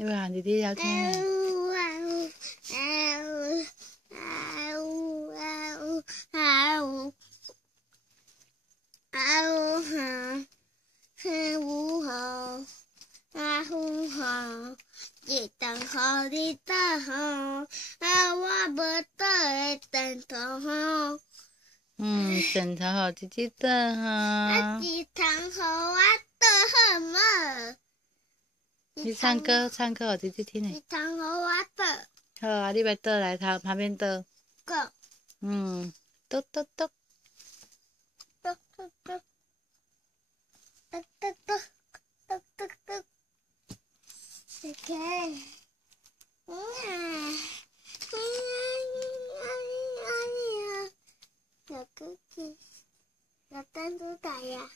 你会喊弟弟聊天。你等好，你等好，我不等等等好。枕头好，弟弟的哈。你等好，我等什么？你唱歌好，弟弟听呢。你等好，我等。好啊，你别倒来他旁边倒。go。倒倒倒。倒倒倒。倒倒倒。倒倒倒。OK。小哥哥，要单独打呀。